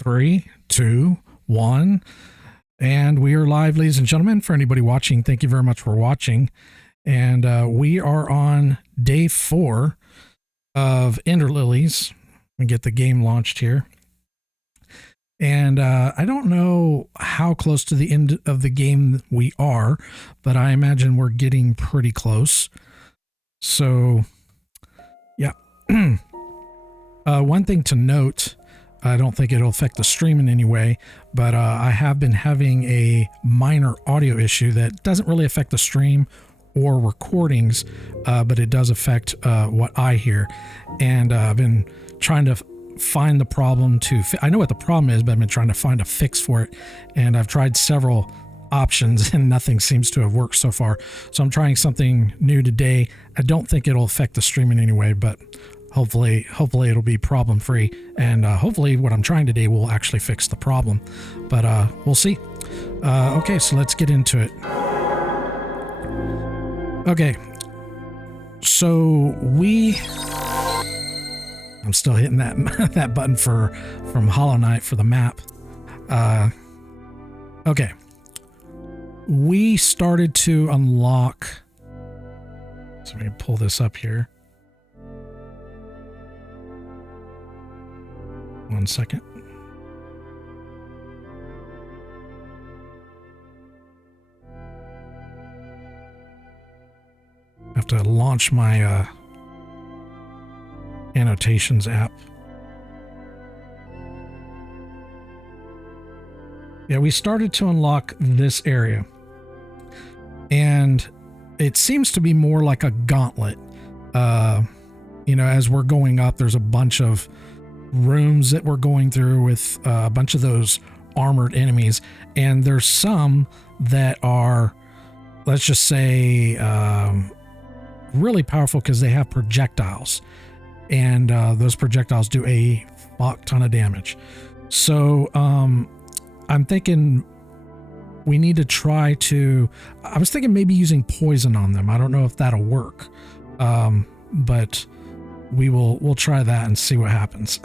3, 2, 1. And we are live, ladies and gentlemen. For anybody watching, thank you very much for watching. And we are on day 4 of Ender Lilies. We get the game launched here. And I don't know how close to the end of the game we are, but I imagine we're getting pretty close. So, yeah. One thing to note, I don't think it'll affect the stream in any way, but I have been having a minor audio issue that doesn't really affect the stream or recordings, but it does affect what I hear. And I've been trying to find the problem I know what the problem is, but I've been trying to find a fix for it. And I've tried several options and nothing seems to have worked so far. So I'm trying something new today. I don't think it'll affect the stream in any way, but hopefully it'll be problem free, and hopefully what I'm trying today will actually fix the problem, but we'll see. Okay, so let's get into it. Okay, so I'm still hitting that that button from Hollow Knight for the map. Okay, we started to unlock, so let me pull this up here. 1 second. I have to launch my annotations app. Yeah, we started to unlock this area, and it seems to be more like a gauntlet. You know, as we're going up, there's a bunch of rooms that we're going through with a bunch of those armored enemies, and there's some that are, let's just say, really powerful because they have projectiles, and those projectiles do a fuck ton of damage. So I'm thinking we need to try to, I was thinking maybe using poison on them. I don't know if that'll work, but we'll try that and see what happens.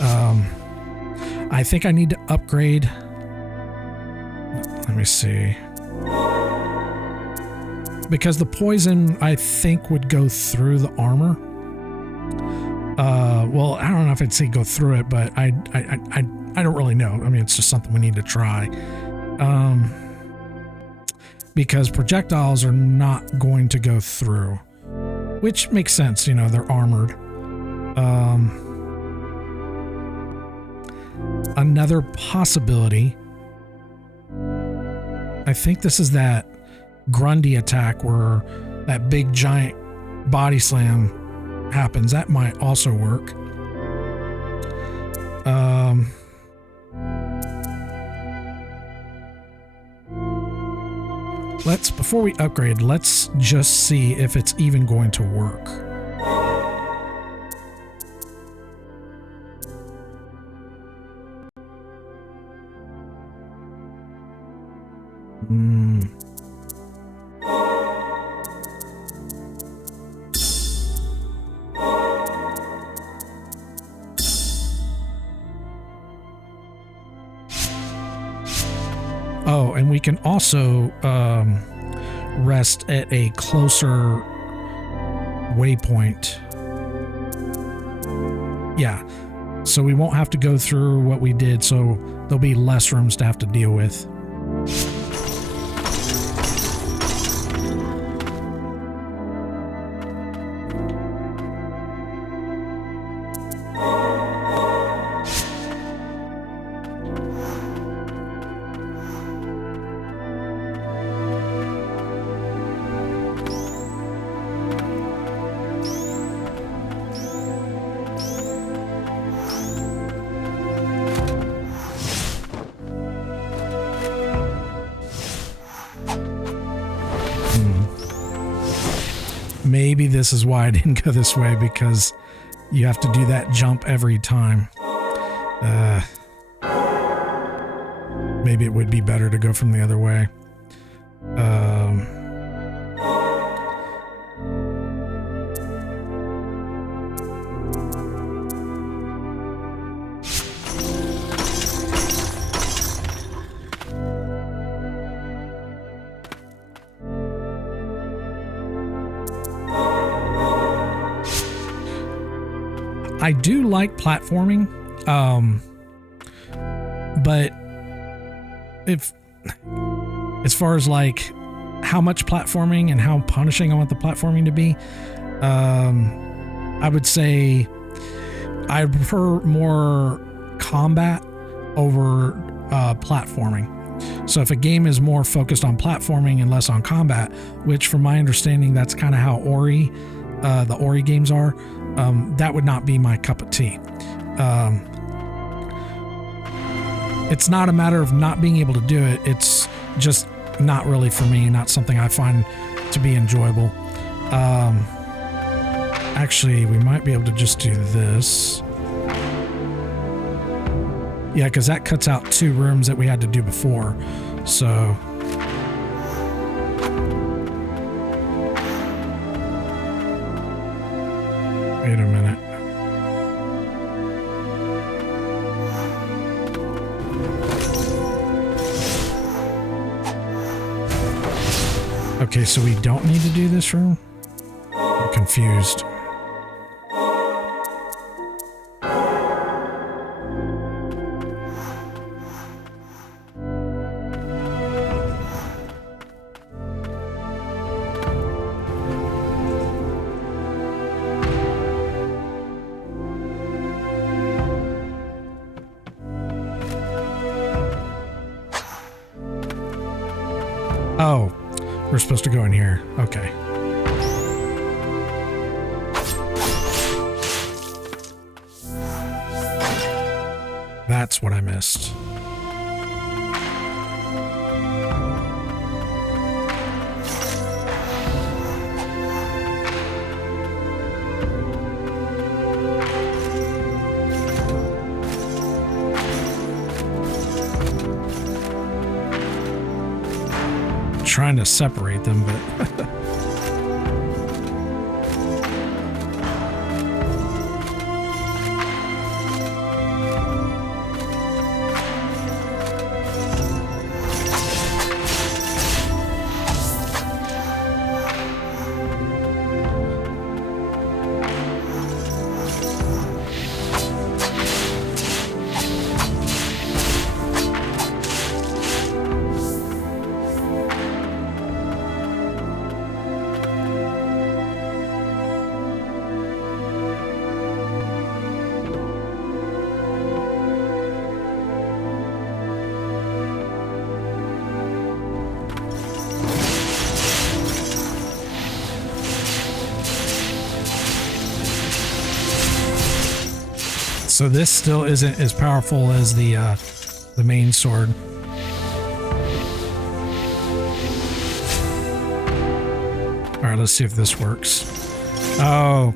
I think I need to upgrade. Let me see. Because the poison, I think, would go through the armor. Well, I don't know if I'd say go through it, but I don't really know. I mean, it's just something we need to try. Because projectiles are not going to go through. Which makes sense, you know, they're armored. Another possibility, I think this is that Grundy attack where that big giant body slam happens. That might also work. Before we upgrade, let's just see if it's even going to work. Oh, and we can also rest at a closer waypoint. Yeah, so we won't have to go through what we did, so there'll be less rooms to have to deal with. Maybe this is why I didn't go this way, because you have to do that jump every time. Maybe it would be better to go from the other way. I do like platforming, but if as far as like how much platforming and how punishing I want the platforming to be, I would say I prefer more combat over platforming. So if a game is more focused on platforming and less on combat, which from my understanding, that's kind of how the Ori games are, that would not be my cup of tea. It's not a matter of not being able to do it. It's just not really for me, not something I find to be enjoyable. Actually, we might be able to just do this. Yeah, because that cuts out 2 rooms that we had to do before. So wait a minute. Okay, so we don't need to do this room? I'm confused. Oh, we're supposed to go in here. Okay. That's what I missed. Trying to separate them, but so this still isn't as powerful as the main sword. All right, let's see if this works. Oh,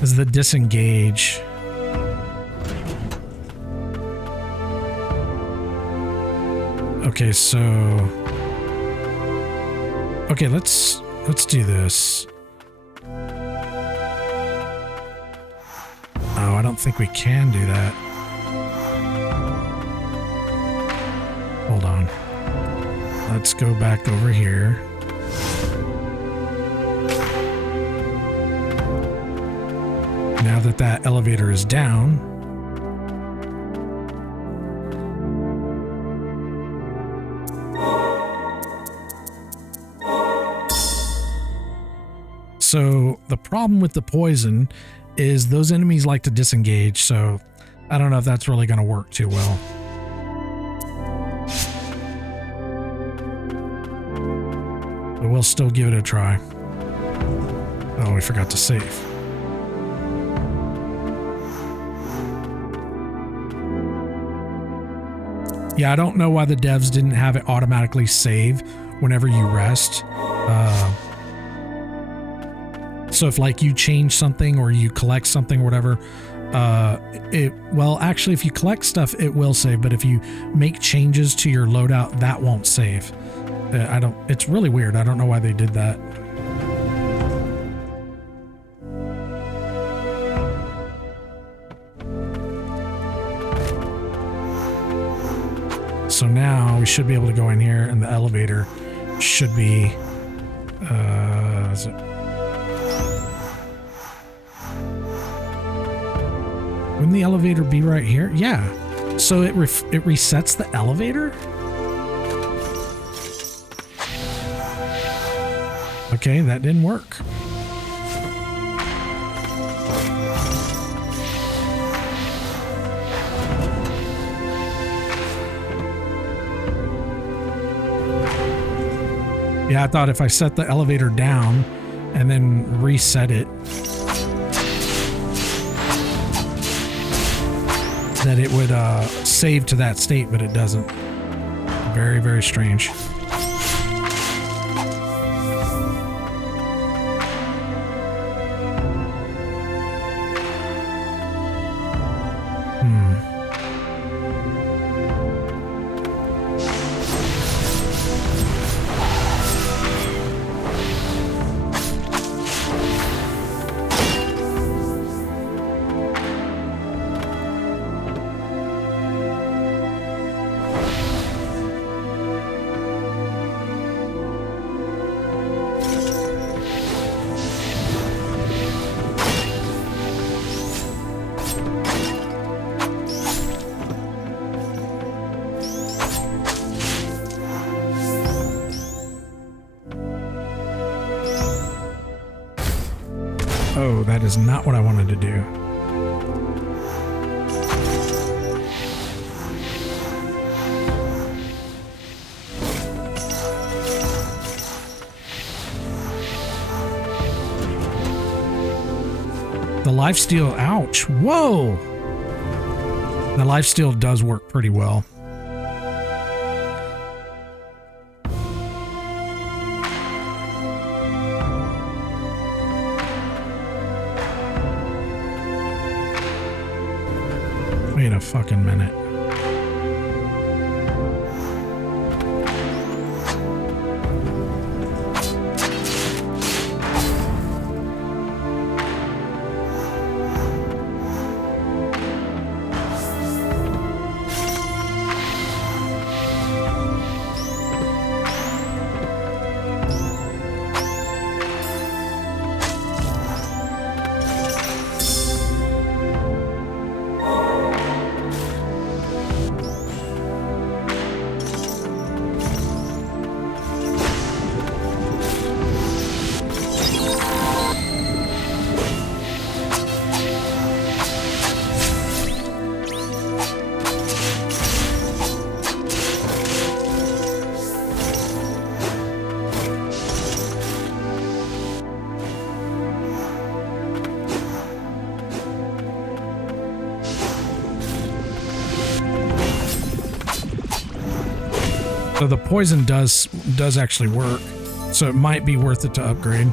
this is the disengage. Okay, so okay, let's do this. Oh, I don't think we can do that. Hold on. Let's go back over here. Now that that elevator is down, so the problem with the poison is those enemies like to disengage, so I don't know if that's really going to work too well. But we'll still give it a try. Oh, we forgot to save. Yeah, I don't know why the devs didn't have it automatically save whenever you rest. So if like you change something or you collect something or whatever, well, actually, if you collect stuff, it will save. But if you make changes to your loadout, that won't save. It's really weird. I don't know why they did that. So now we should be able to go in here and the elevator should be, is it? Wouldn't the elevator be right here? Yeah. So it resets the elevator? Okay, that didn't work. Yeah, I thought if I set the elevator down and then reset it, that it would save to that state, but it doesn't. Very, very strange. Oh, that is not what I wanted to do. The lifesteal, ouch. Whoa! The lifesteal does work pretty well. Wait a fucking minute. So the poison does actually work, so it might be worth it to upgrade.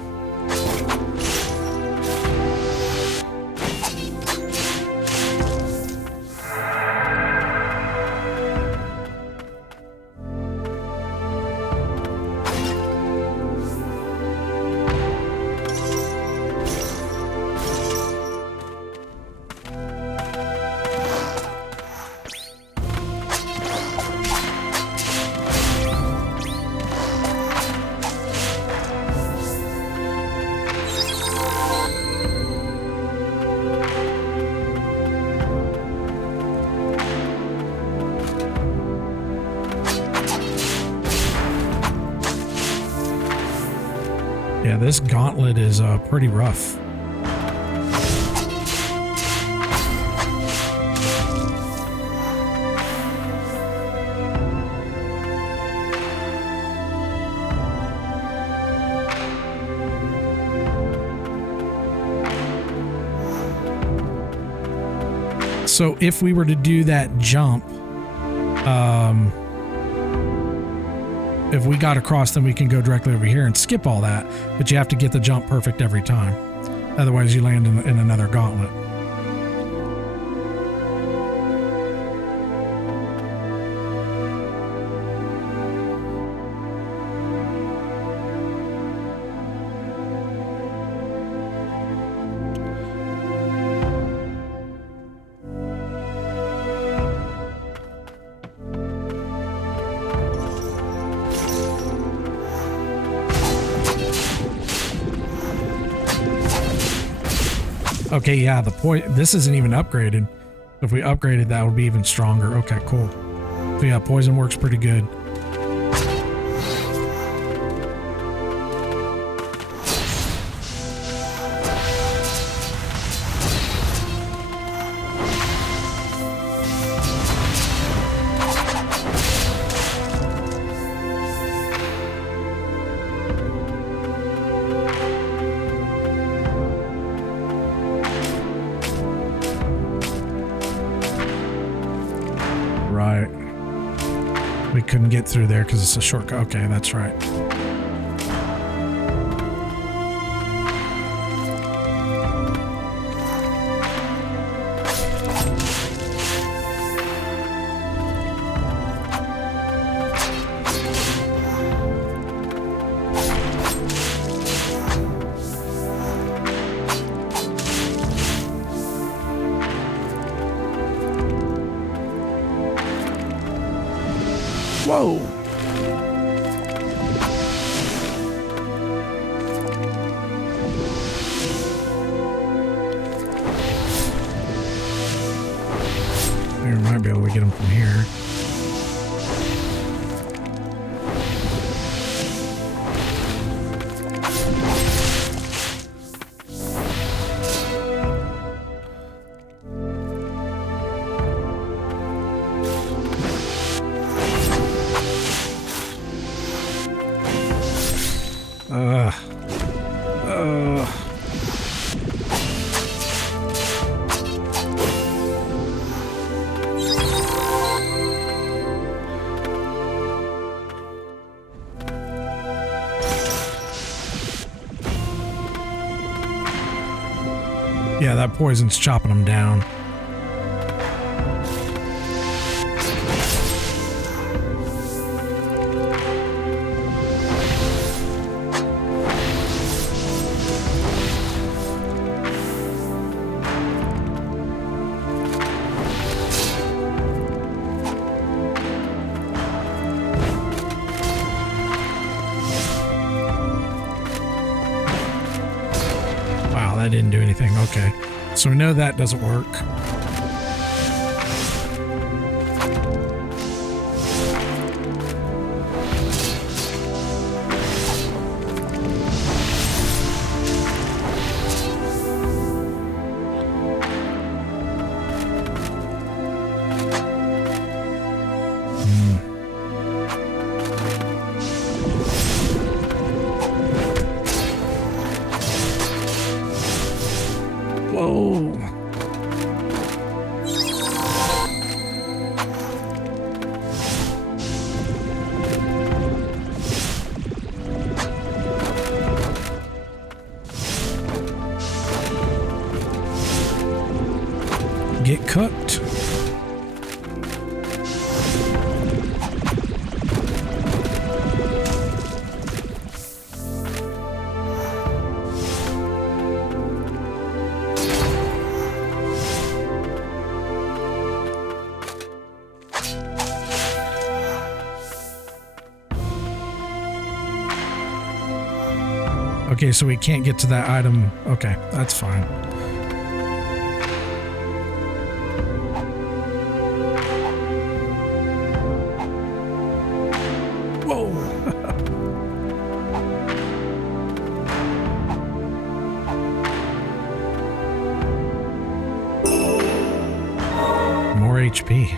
Yeah, this gauntlet is pretty rough. So if we were to do that jump, if we got across, then we can go directly over here and skip all that, but you have to get the jump perfect every time. Otherwise you land in another gauntlet. Okay, yeah, this isn't even upgraded. If we upgraded, that would be even stronger. Okay, cool. So yeah, poison works pretty good. Right. We couldn't get through there because it's a shortcut. Okay, that's right. Whoa! We might be able to get him from here. Yeah, that poison's chopping them down. Wow, that didn't do anything. Okay. So we know that doesn't work. Whoa. Get cooked. Okay, so we can't get to that item. Okay, that's fine. Whoa! More HP.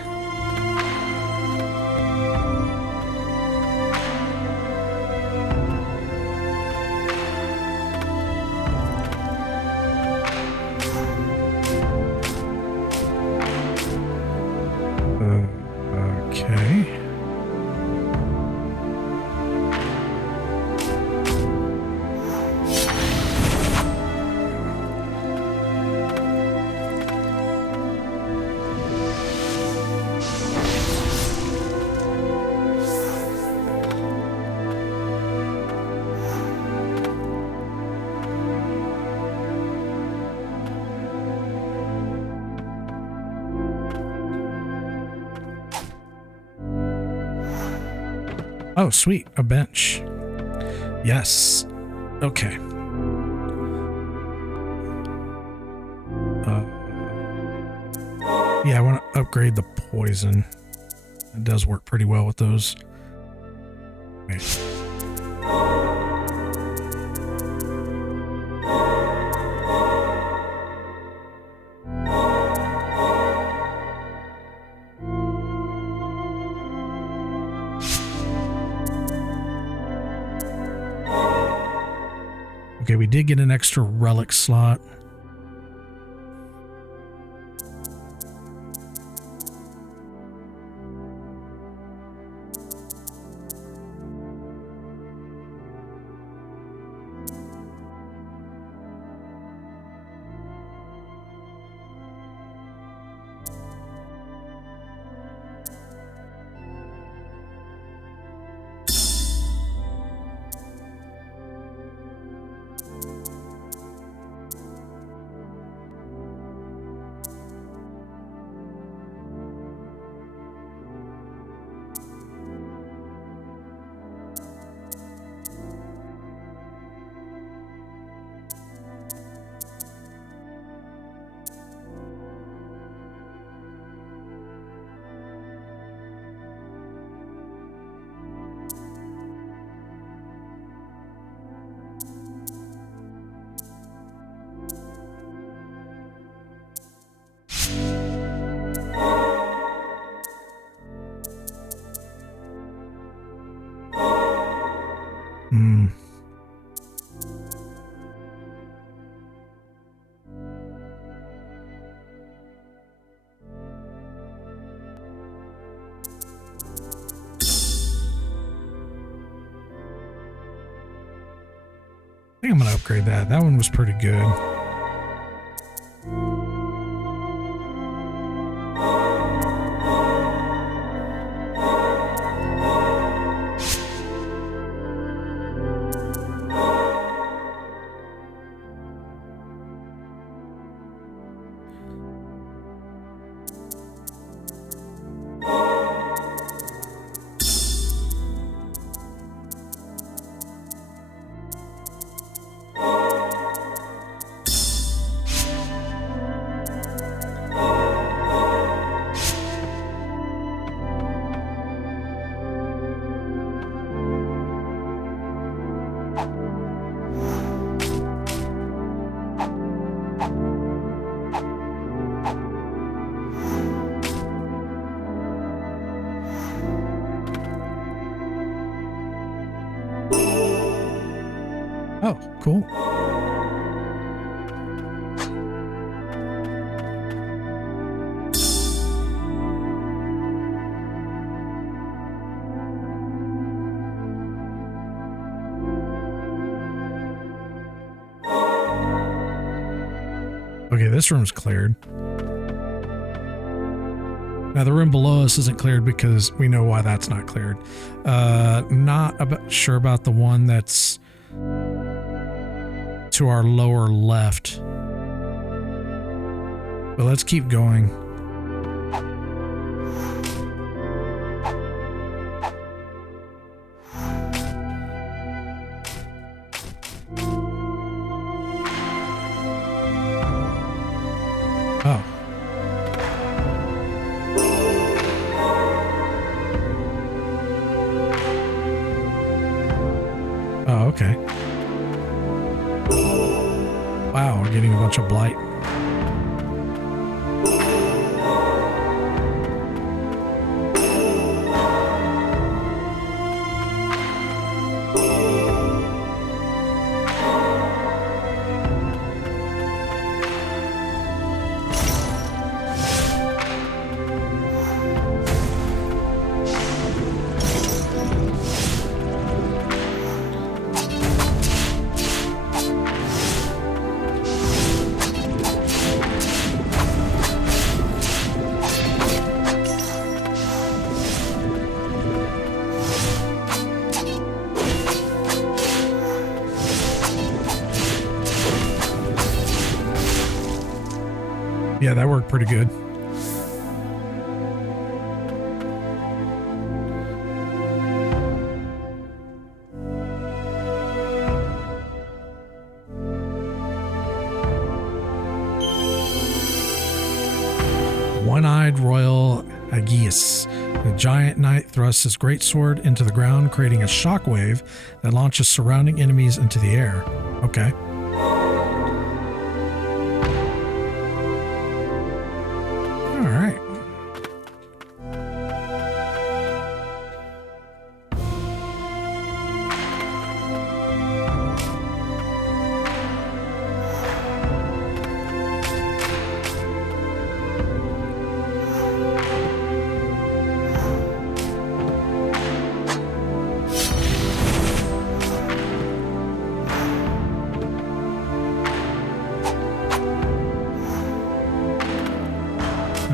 Okay. Oh, sweet. A bench. Yes. Okay. Yeah, I want to upgrade the poison. It does work pretty well with those. Okay. Okay, we did get an extra relic slot. I think I'm going to upgrade that. That one was pretty good. Oh, cool. Okay, this room's cleared. Now the room below us isn't cleared because we know why that's not cleared. Not sure about the one that's to our lower left. But let's keep going. Oh. Oh, okay. Wow, we're getting a bunch of blight. Yeah, that worked pretty good. One eye royal Aegis. The giant knight thrusts his great sword into the ground, creating a shockwave that launches surrounding enemies into the air. Okay. All right.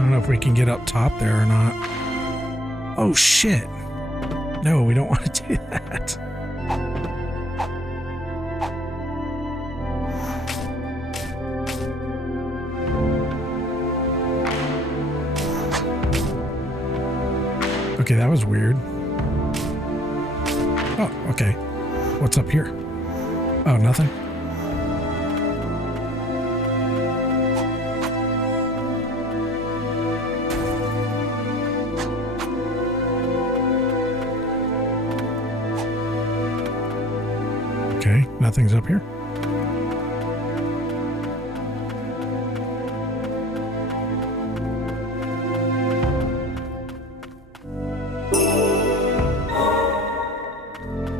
If we can get up top there or not. Oh shit. No, we don't want to do that. Okay, that was weird. Oh, okay. What's up here? Oh, nothing. Okay, nothing's up here.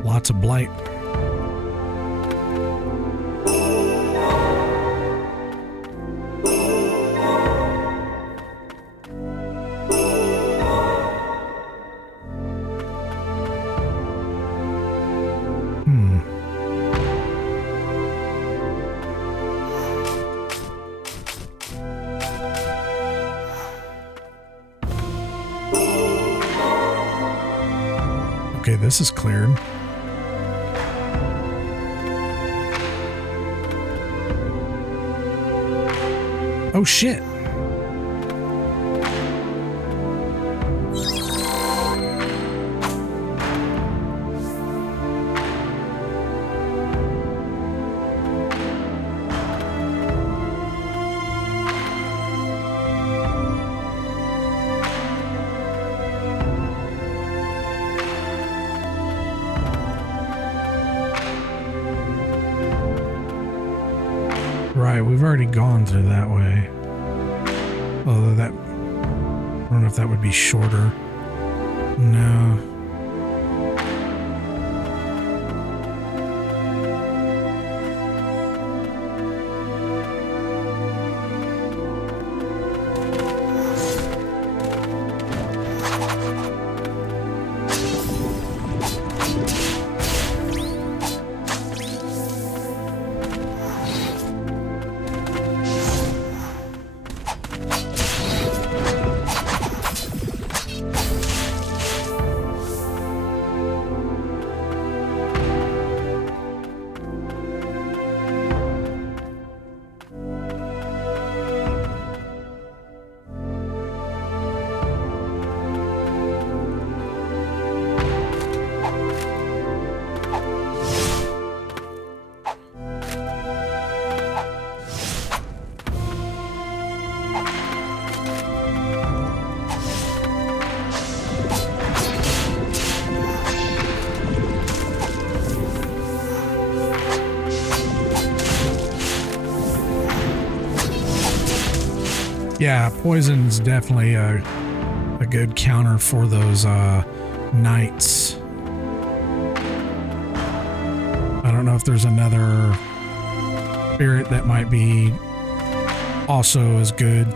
Lots of blight. Okay, this is cleared. Oh shit. Right, we've already gone through that way. Although that, I don't know if that would be shorter. No. Yeah, poison's definitely a good counter for those knights. I don't know if there's another spirit that might be also as good.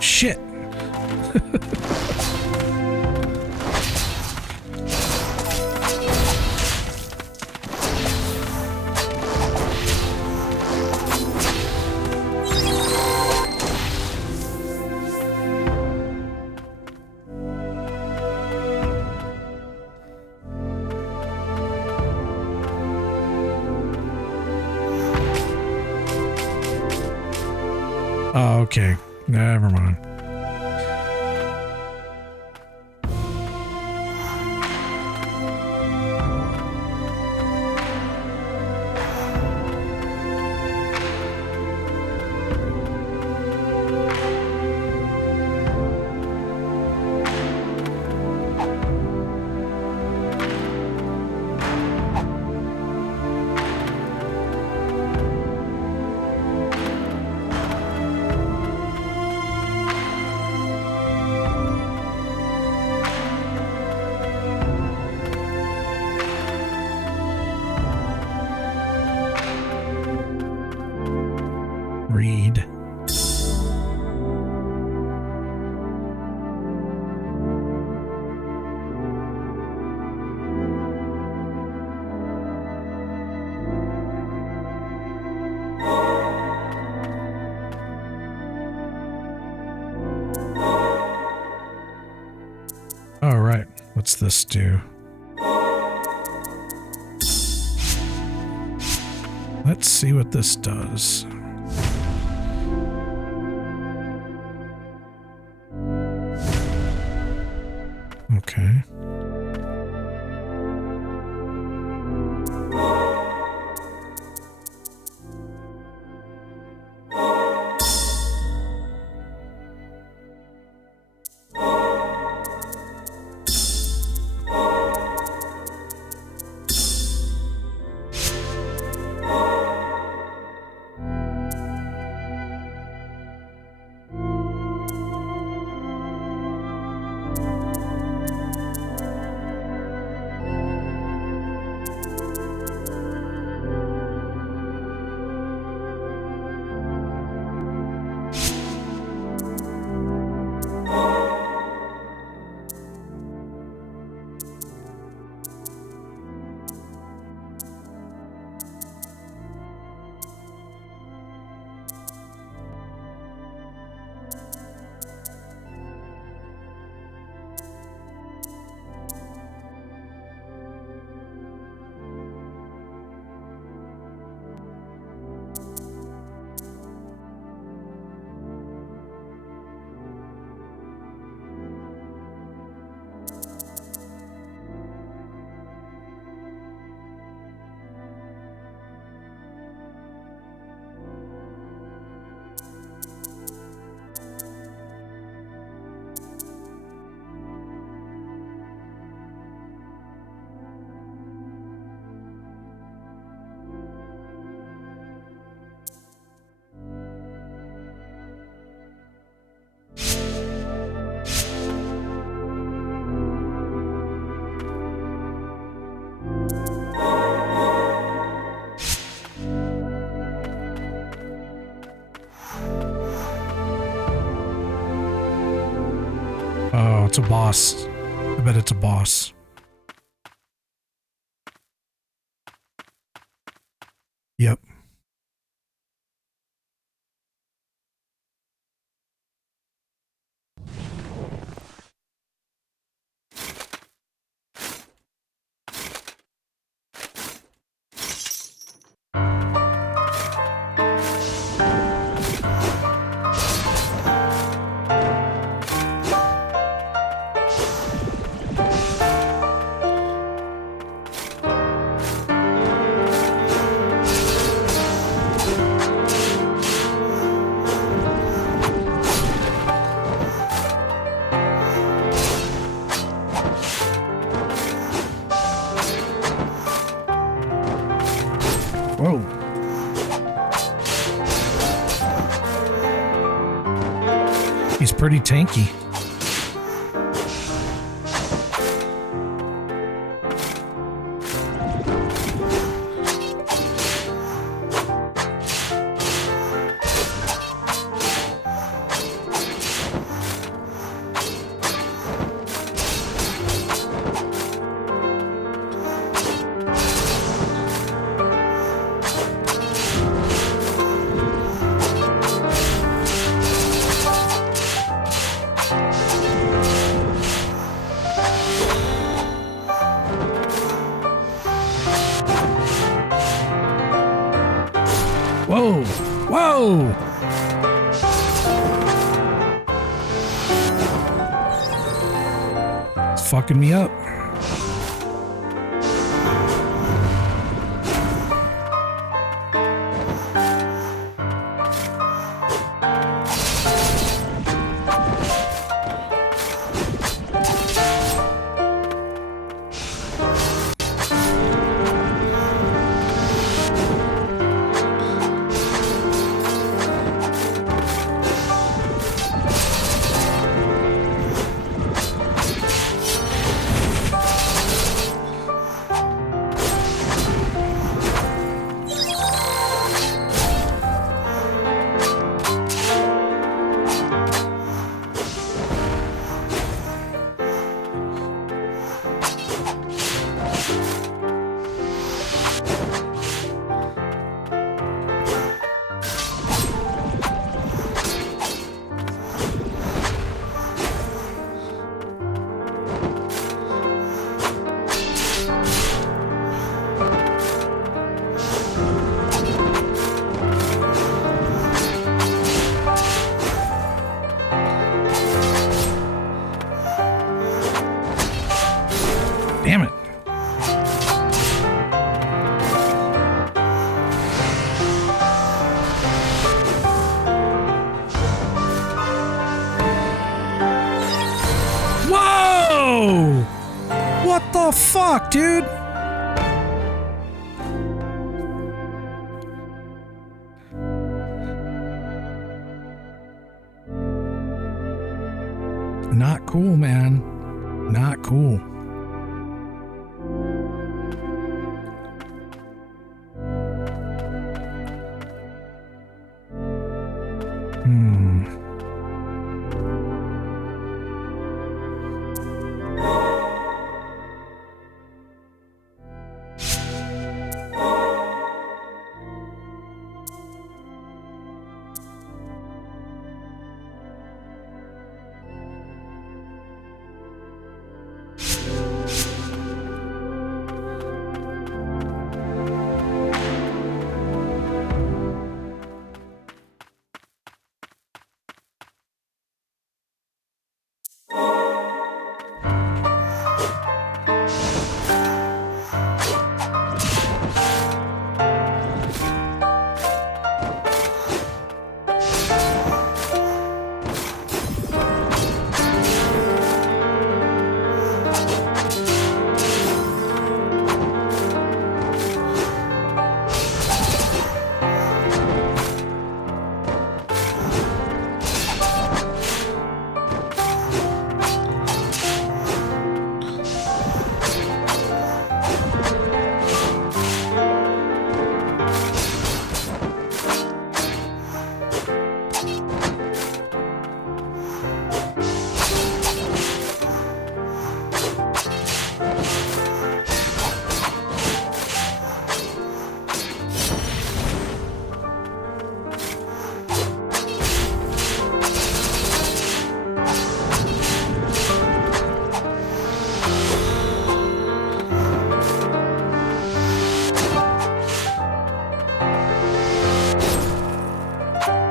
Shit. Oh, okay. Never mind. Read. All right, what's this do? Let's see what this does. Okay. Oh, it's a boss. I bet it's a boss. Yep. Whoa. He's pretty tanky. Whoa! Whoa! fucking me up. Damn it. Whoa! What the fuck, dude? Not cool, man. Not cool.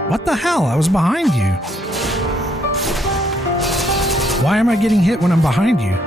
What the hell? I was behind you. Why am I getting hit when I'm behind you?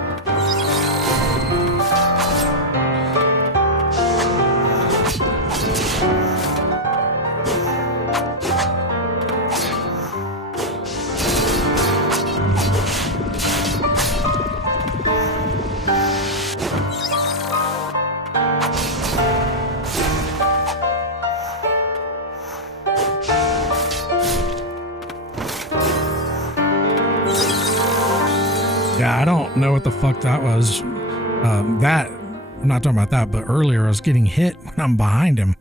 Yeah, I don't know what the fuck that was. I'm not talking about that, but earlier I was getting hit when I'm behind him.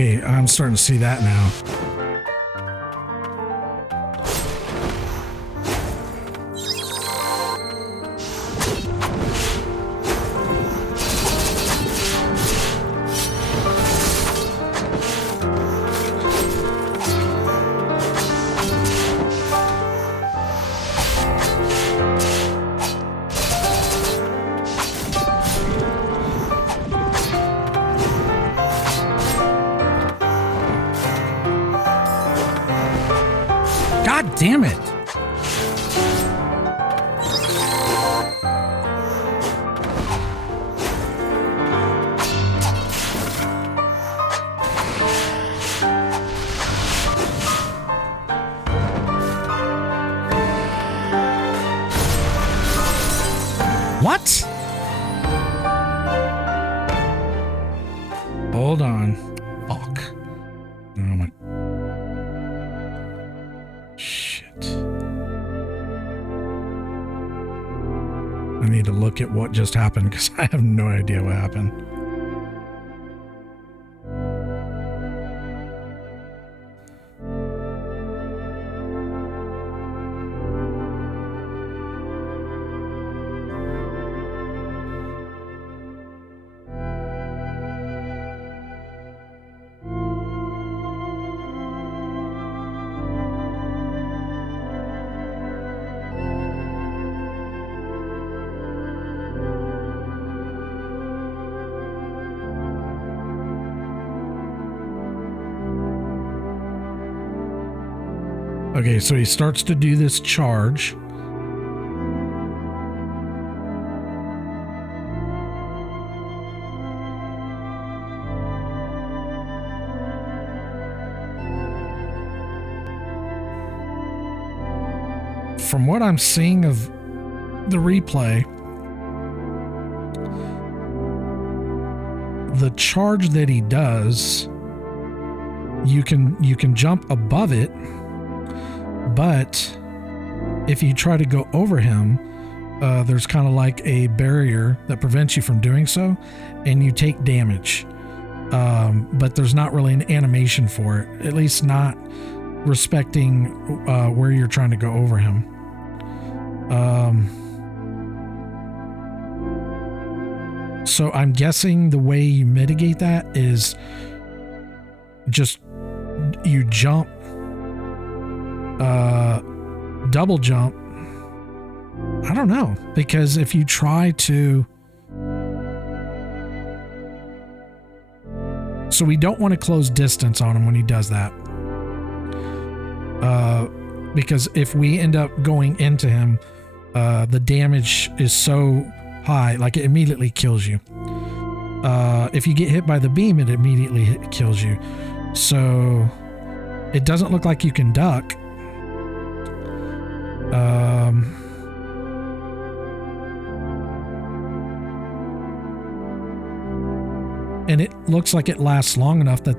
Okay, I'm starting to see that now. God damn it! What? Hold on. Fuck. Oh my. Shit. I need to look at what just happened because I have no idea what happened. Okay, so he starts to do this charge. From what I'm seeing of the replay, the charge that he does, you can jump above it. But if you try to go over him, there's kind of like a barrier that prevents you from doing so, and you take damage. But there's not really an animation for it, at least not respecting where you're trying to go over him. So I'm guessing the way you mitigate that is just you jump, double jump. I don't know, because if you try to, so we don't want to close distance on him when he does that, because if we end up going into him, the damage is so high, like it immediately kills you. If you get hit by the beam, it immediately kills you. So it doesn't look like you can duck. And it looks like it lasts long enough that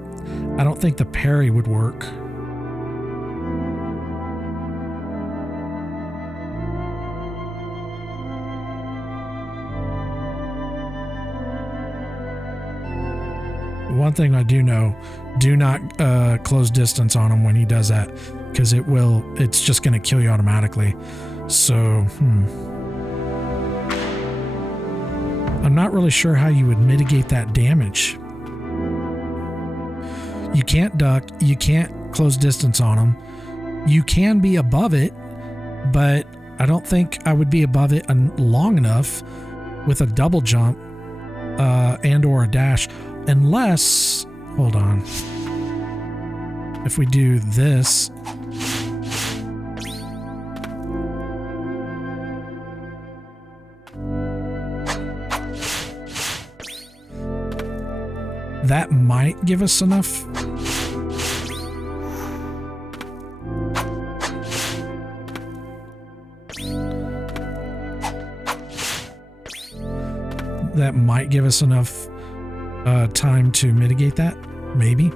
I don't think the parry would work. One thing I do know, do not close distance on him when he does that, because it's just going to kill you automatically. So, I'm not really sure how you would mitigate that damage. You can't duck, you can't close distance on him. You can be above it, but I don't think I would be above it long enough with a double jump and or a dash. Unless, hold on, if we do this, that might give us enough. That might give us enough time to mitigate that, maybe.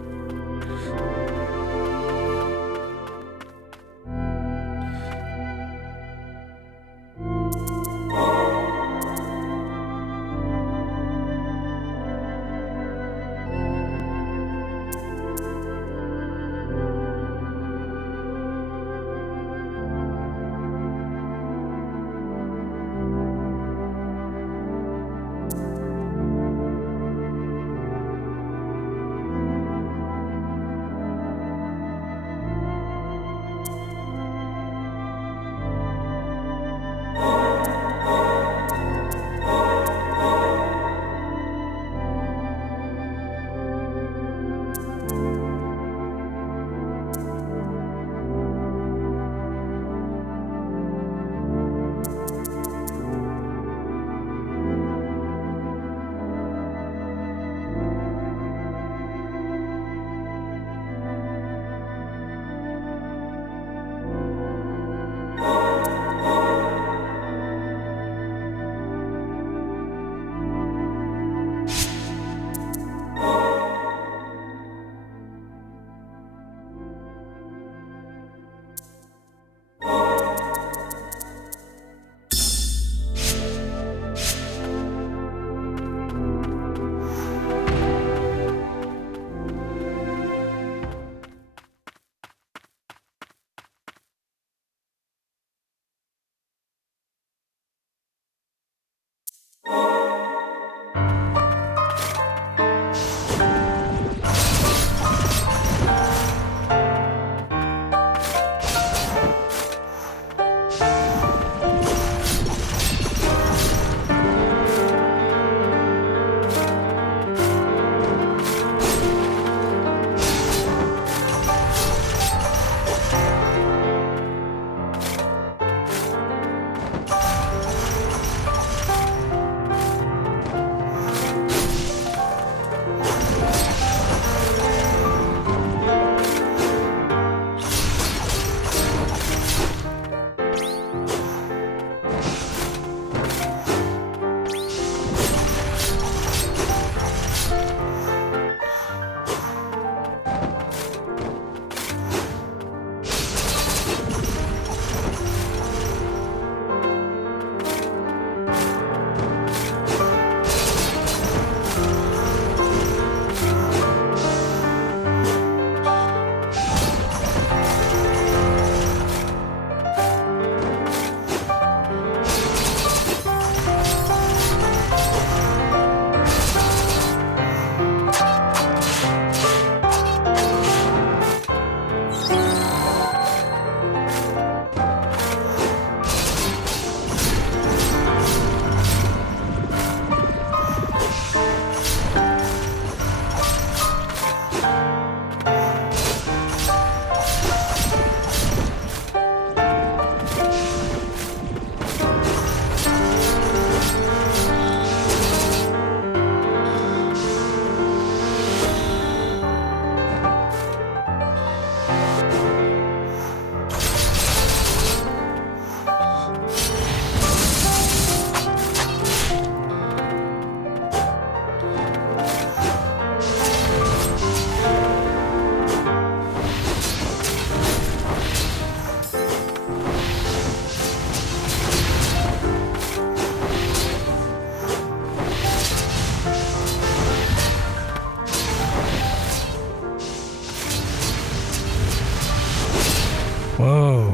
Whoa.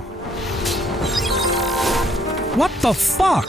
What the fuck?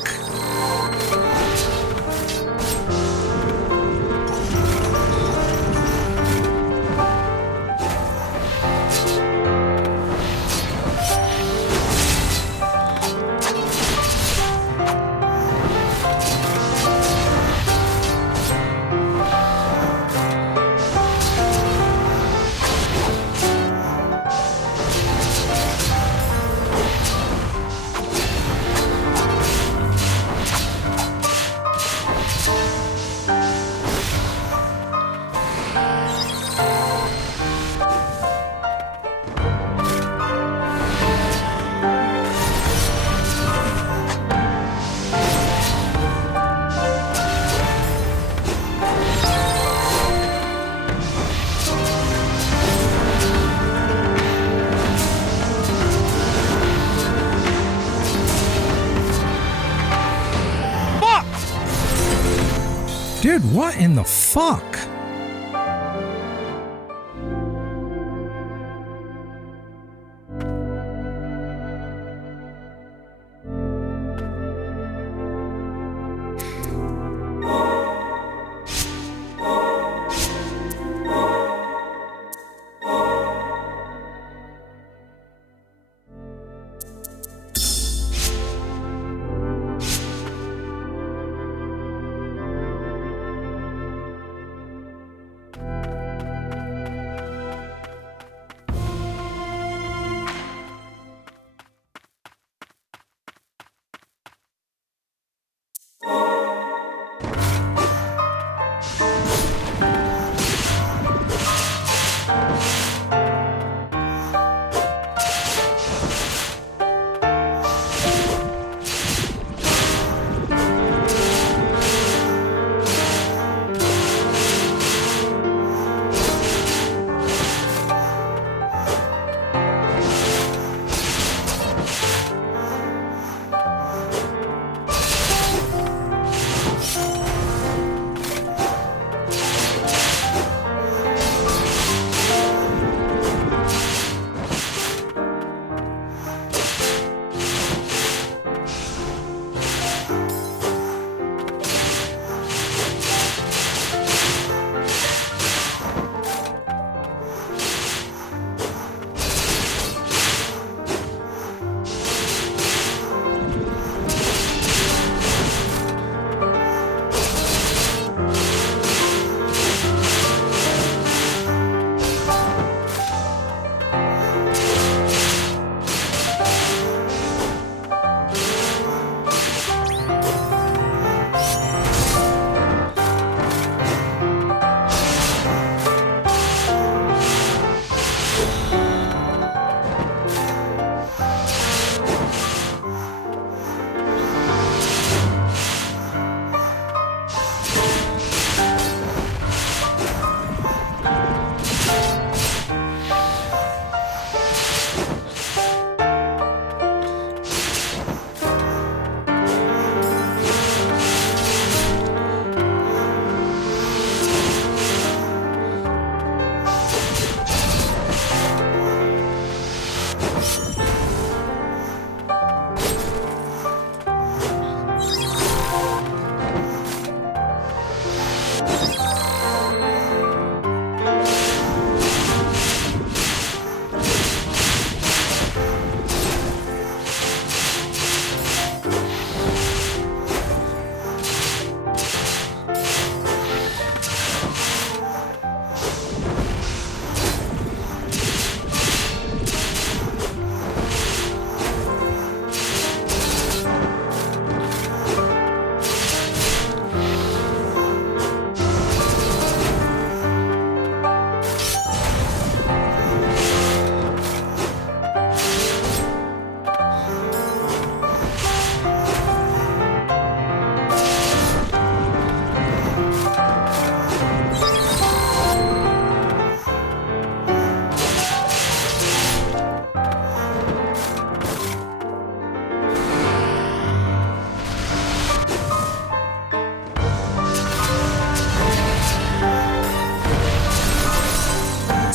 Dude, what in the fuck?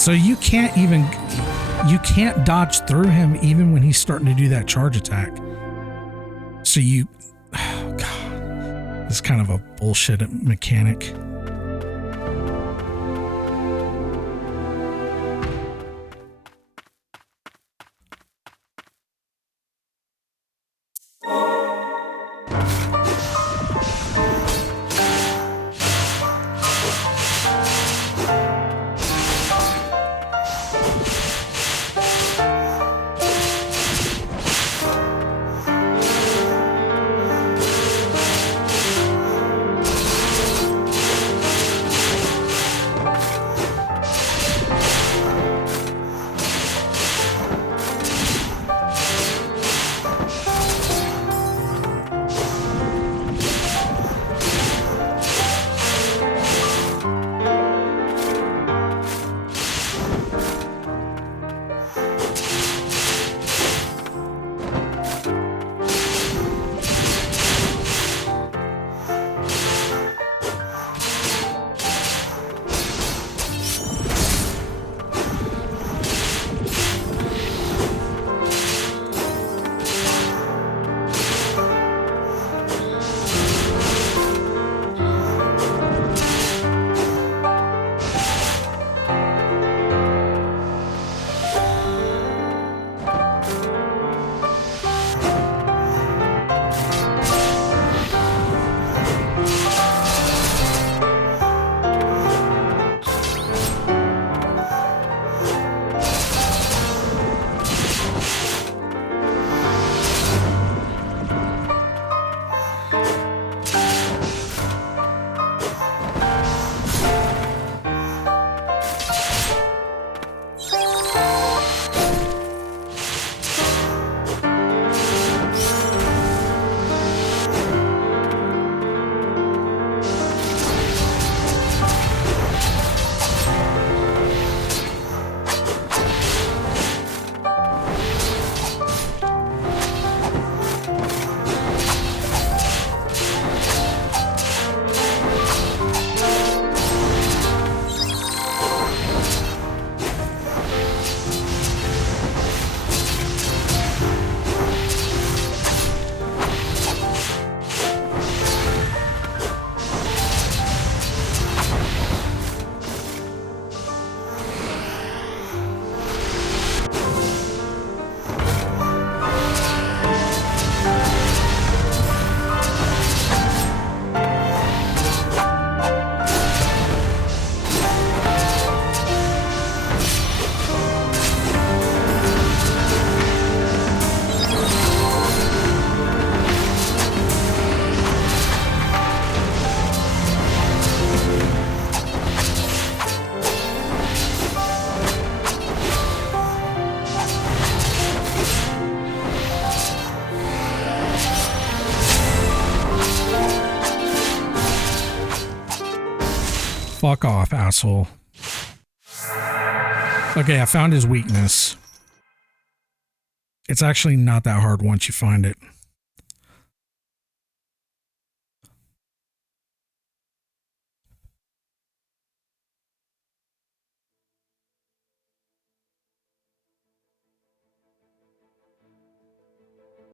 So you can't even you can't dodge through him even when he's starting to do that charge attack. So you, oh God, it's kind of a bullshit mechanic. Fuck off, asshole. Okay, I found his weakness. It's actually not that hard once you find it.